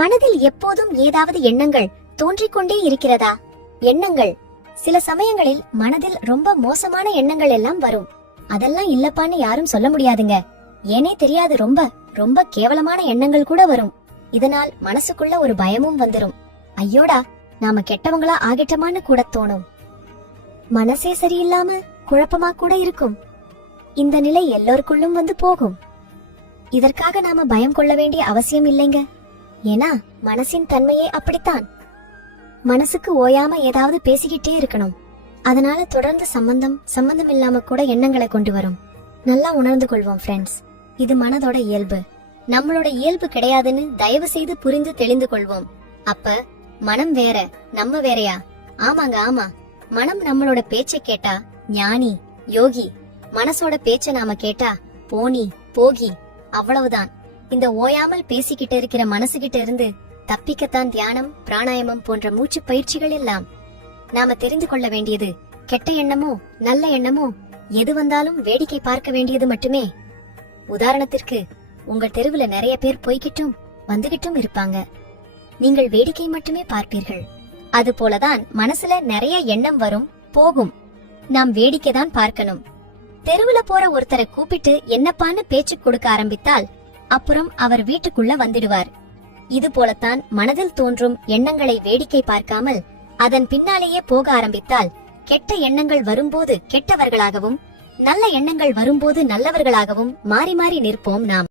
மனதில் எப்போதும் ஏதாவது எண்ணங்கள் தோன்றிக்கொண்டே இருக்கிறதா? எண்ணங்கள் சில சமயங்களில் மனதில் ரொம்ப மோசமான எண்ணங்கள் எல்லாம் வரும். அதெல்லாம் இல்லப்பான்னு யாரும் சொல்ல முடியாதுங்க. ஏனே தெரியாது ரொம்ப ரொம்ப கேவலமான எண்ணங்கள் கூட வரும். இதனால் மனசுக்குள்ள ஒரு பயமும் வந்துரும். ஐயோடா, நாம கெட்டவங்களா ஆகிட்டமான்னு கூட தோணும். மனசே சரியில்லாம குழப்பமா கூட இருக்கும். இந்த நிலை எல்லோருக்குள்ளும் வந்து போகும். இதற்காக நாம பயம் கொள்ள வேண்டிய அவசியம் இல்லைங்க. ஏன்னா மனசின் தன்மையே அப்படித்தான். மனசுக்கு ஓயாம ஏதாவது பேசிக்கிட்டே இருக்கணும். அதனால தொடர்ந்து சம்பந்தம் இல்லாம கூட எண்ணங்களை கொண்டு வரும். நல்லா உணர்ந்து கொள்வோம் ஃப்ரெண்ட்ஸ். இது மனதோட இயல்பு. நம்மளோட இயல்பு கிடையாதுன்னு தயவு செய்து புரிந்து தெளிந்து கொள்வோம். அப்ப மனம் வேற, நம்ம வேறையா? ஆமாங்க, ஆமா. மனம் நம்மளோட பேச்சை கேட்டா ஞானி, யோகி. மனசோட பேச்ச நாம கேட்டா போனி, போகி. அவ்வளவுதான். இந்த ஓயாமல் பேசிக்கிட்டு இருக்கிற மனசுகிட்ட இருந்து தப்பிக்கத்தான் தியானம், பிராணாயாமம் போன்ற மூச்சு பயிற்சிகள் எல்லாம். நாம தெரிந்து கொள்ள வேண்டியது கெட்ட எண்ணமோ நல்ல எண்ணமோ எது வந்தாலும் வேடிக்கை பார்க்க வேண்டியது மட்டுமே. உதாரணத்திற்கு, உங்கள் தெருவுல நிறைய பேர் போய்கிட்டும் வந்துகிட்டும் இருப்பாங்க. நீங்கள் வேடிக்கை மட்டுமே பார்ப்பீர்கள். அது போலதான் மனசுல நிறைய எண்ணம் வரும், போகும். நாம் வேடிக்கை தான் பார்க்கணும். தெருவுல போற ஒருத்தரை கூப்பிட்டு என்னப்பான்னு பேச்சு கொடுக்க ஆரம்பித்தால் அப்புறம் அவர் வீட்டுக்குள்ள வந்துடுவார். இது போலத்தான் மனதில் தோன்றும் எண்ணங்களை வேடிக்கை பார்க்காமல் அதன் பின்னாலேயே போக ஆரம்பித்தால் கெட்ட எண்ணங்கள் வரும்போது கெட்டவர்களாகவும் நல்ல எண்ணங்கள் வரும்போது நல்லவர்களாகவும் மாறி மாறி நிற்போம் நாம்.